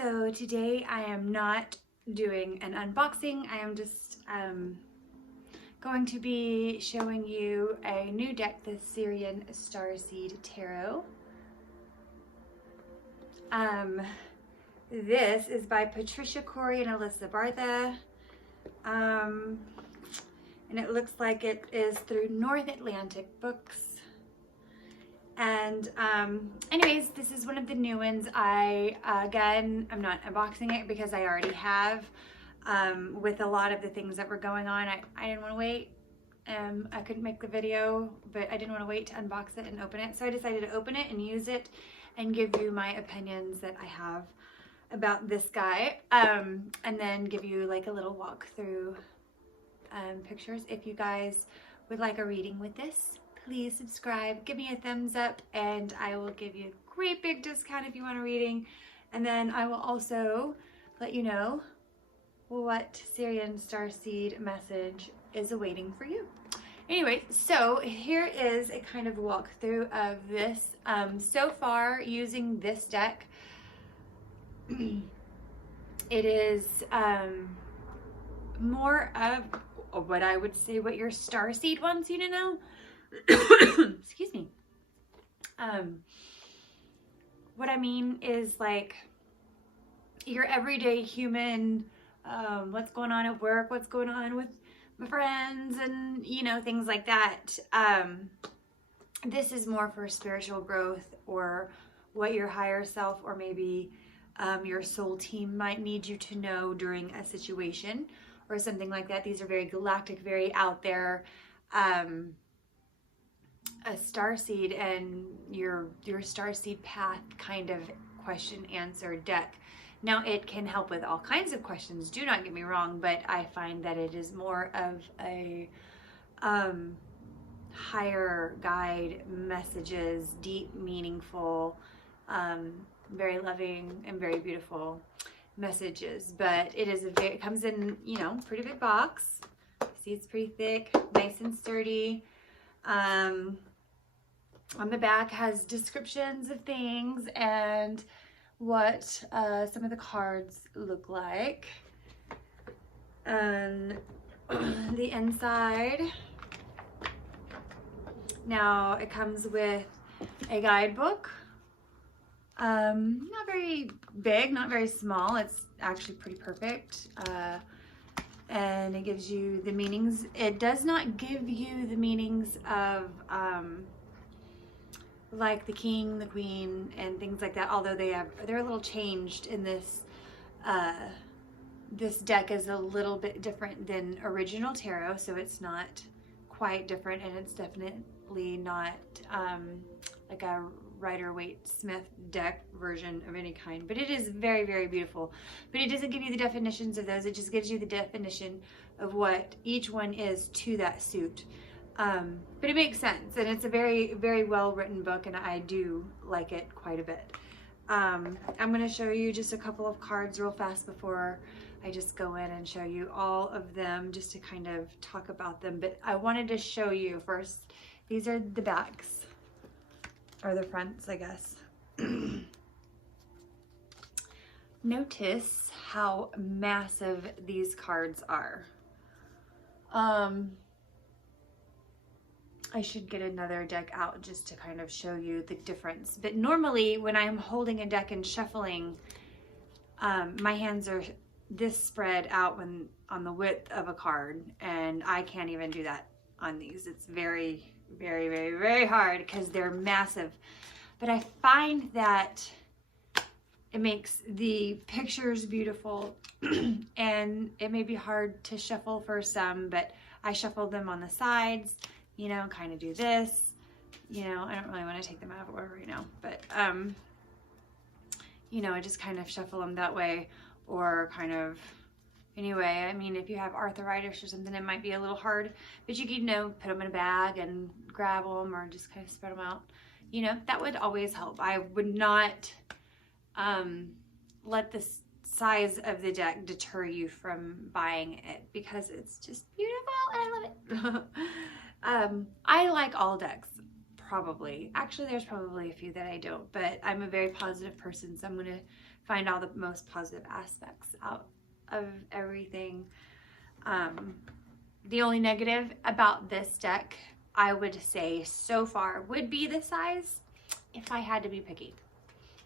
So today I am not doing an unboxing. I am just going to be showing you a new deck, the Sirian Starseed Tarot. This is by Patricia Corey and Alyssa Bartha. And it looks like it is through North Atlantic Books. And anyways, this is one of the new ones. Again, I'm not unboxing it because I already have. With a lot of the things that were going on, I didn't want to wait. I couldn't make the video, but I didn't want to wait to unbox it and open it. So I decided to open it and use it and give you my opinions that I have about this guy. And then give you like a little walkthrough pictures. If you guys would like a reading with this, please subscribe, give me a thumbs up, and I will give you a great big discount if you want a reading. And then I will also let you know what Sirian Starseed message is awaiting for you. Anyway, so here is a kind of walkthrough of this. So far, using this deck, it is more of what I would say what your starseed wants you to know. Excuse me. What I mean is like your everyday human, what's going on at work, what's going on with my friends, and you know, things like that. This is more for spiritual growth, or what your higher self, or maybe your soul team might need you to know during a situation or something like that. These are very galactic, very out there. A starseed and your starseed path kind of question answer deck. Now it can help with all kinds of questions, do not get me wrong, but I find that it is more of a higher guide messages, deep, meaningful, very loving and very beautiful messages. But it is it comes in, you know, pretty big box. See, it's pretty thick, nice and sturdy. On the back has descriptions of things and what some of the cards look like. And the inside, now it comes with a guidebook. Not very big, not very small. It's actually pretty perfect. And it gives you the meanings. It does not give you the meanings of like the king, the queen, and things like that, although they're a little changed in this. This deck is a little bit different than original tarot, so it's not quite different, and it's definitely not like a Rider-Waite-Smith deck version of any kind, but it is very, very beautiful. But it doesn't give you the definitions of those, it just gives you the definition of what each one is to that suit. But it makes sense, and it's a very, very well written book, and I do like it quite a bit. I'm going to show you just a couple of cards real fast before I just go in and show you all of them, just to kind of talk about them. But I wanted to show you first, these are the backs, or the fronts, I guess. Notice how massive these cards are. I should get another deck out just to kind of show you the difference. But normally when I'm holding a deck and shuffling, my hands are this spread out when on the width of a card, and I can't even do that on these. It's very, very, very, very hard because they're massive. But I find that it makes the pictures beautiful and it may be hard to shuffle for some, but I shuffle them on the sides, you know, kind of do this, you know. I don't really want to take them out of order right now, but you know, I just kind of shuffle them that way, or kind of, anyway, I mean, if you have arthritis or something, it might be a little hard, but you can, you know, put them in a bag and grab them, or just kind of spread them out, you know. That would always help. I would not let the size of the deck deter you from buying it, because it's just beautiful and I love it. I like all decks Actually, there's probably a few that I don't, but I'm a very positive person, so I'm going to find all the most positive aspects out of everything. The only negative about this deck, I would say so far, would be the size, if I had to be picky.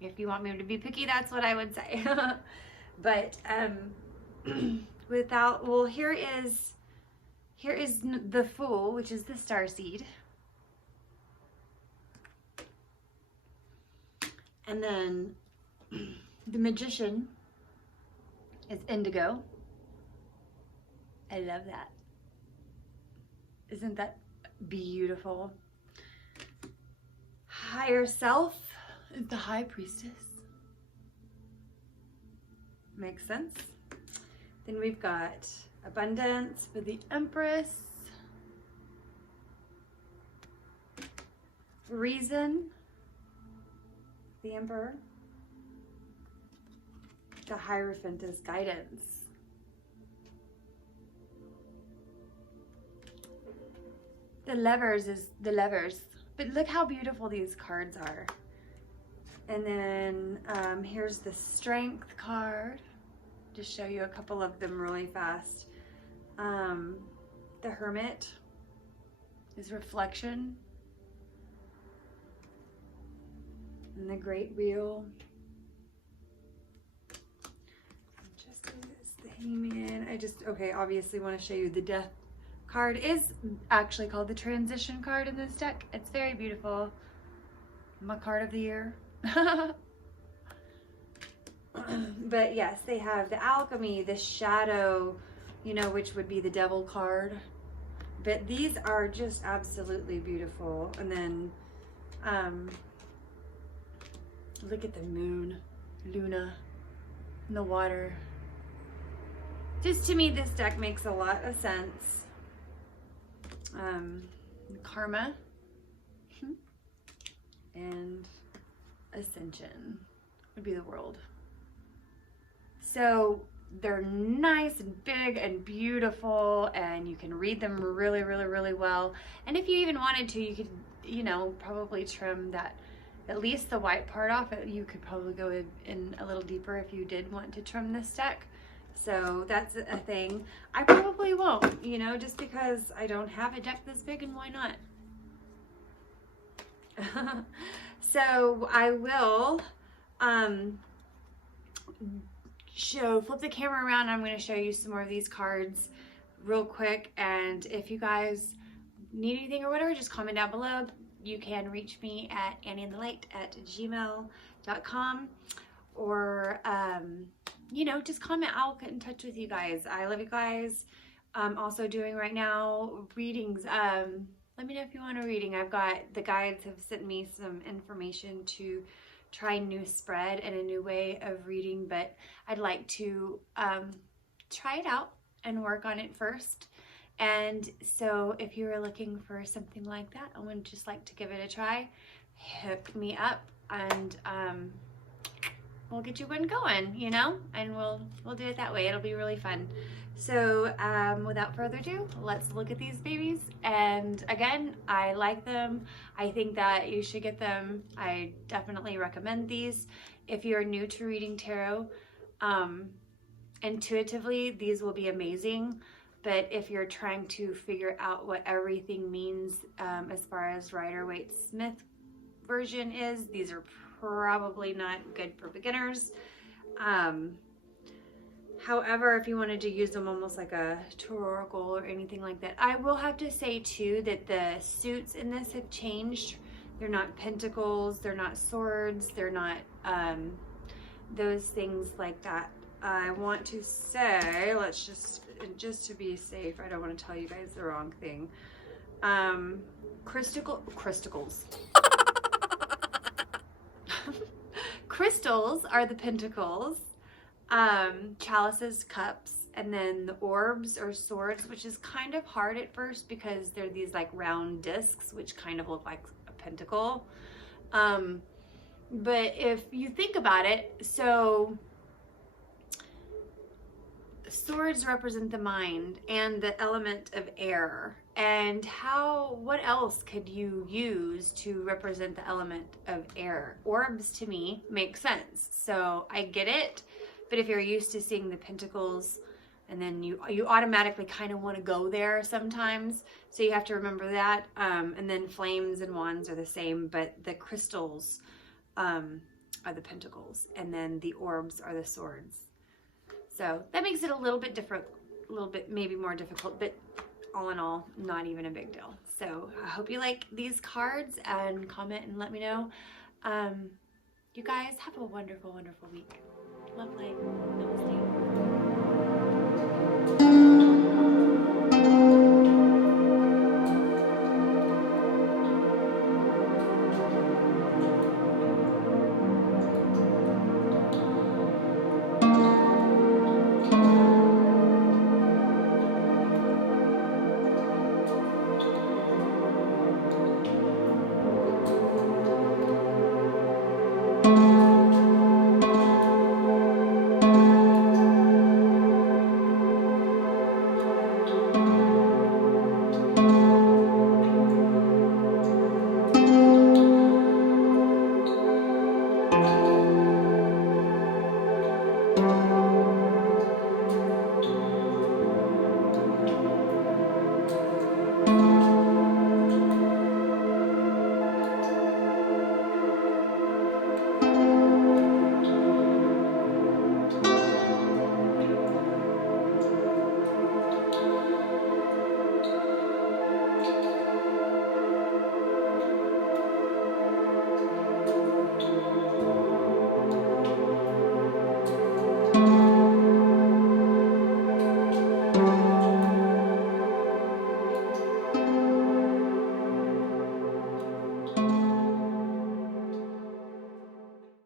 If you want me to be picky, that's what I would say. But here is the Fool, which is the Starseed. And then the Magician is Indigo. I love that. Isn't that beautiful? Higher Self is the High Priestess. Makes sense. Then we've got Abundance for the Empress. Reason, the Emperor. The Hierophant is Guidance. The Lovers is the Lovers. But look how beautiful these cards are. And then here's the Strength card. Just show you a couple of them really fast. The Hermit is Reflection. And the Great Wheel. Just do this, the Hangman. Okay, obviously want to show you the Death card. Is actually called the Transition card in this deck. It's very beautiful. My card of the year. But yes, they have the Alchemy, the Shadow, you know, which would be the Devil card. But these are just absolutely beautiful. And then look at the moon, Luna, and the water. Just to me, this deck makes a lot of sense. Karma and Ascension would be the World. So they're nice and big and beautiful, and you can read them really, really, really well. And if you even wanted to, you could, you know, probably trim that, at least the white part off. You could probably go in a little deeper if you did want to trim this deck. So that's a thing. I probably won't, you know, just because I don't have a deck this big, and why not? So I will flip the camera around. I'm going to show you some more of these cards real quick. And if you guys need anything or whatever, just comment down below. You can reach me at annieinthelight@gmail.com, or you know, just comment. I'll get in touch with you guys. I love you guys. I'm also doing right now readings. Let me know if you want a reading. I've got, the guides have sent me some information to try a new spread and a new way of reading, but I'd like to try it out and work on it first. And so if you're looking for something like that, I would just like to give it a try. Hook me up, and we'll get you one going, you know, and we'll do it that way. It'll be really fun. So without further ado, let's look at these babies. And again, I like them. I think that you should get them. I definitely recommend these. If you're new to reading tarot, intuitively, these will be amazing. But if you're trying to figure out what everything means as far as Rider-Waite-Smith version is, these are probably not good for beginners. However, if you wanted to use them almost like a oracle or anything like that, I will have to say too that the suits in this have changed. They're not pentacles, they're not swords, they're not those things like that. I want to say, let's just to be safe, I don't want to tell you guys the wrong thing. Crystals. Crystals are the pentacles. Chalices, cups, and then the orbs or swords, which is kind of hard at first because they're these like round discs which kind of look like a pentacle. But if you think about it, so swords represent the mind and the element of air, And what else could you use to represent the element of air? Orbs to me make sense. So I get it, but if you're used to seeing the pentacles, and then you automatically kind of want to go there sometimes. So you have to remember that. And then flames and wands are the same, but the crystals are the pentacles, and then the orbs are the swords. So that makes it a little bit different, a little bit maybe more difficult, but all in all, not even a big deal. So I hope you like these cards, and comment and let me know. You guys have a wonderful, wonderful week. Love, light.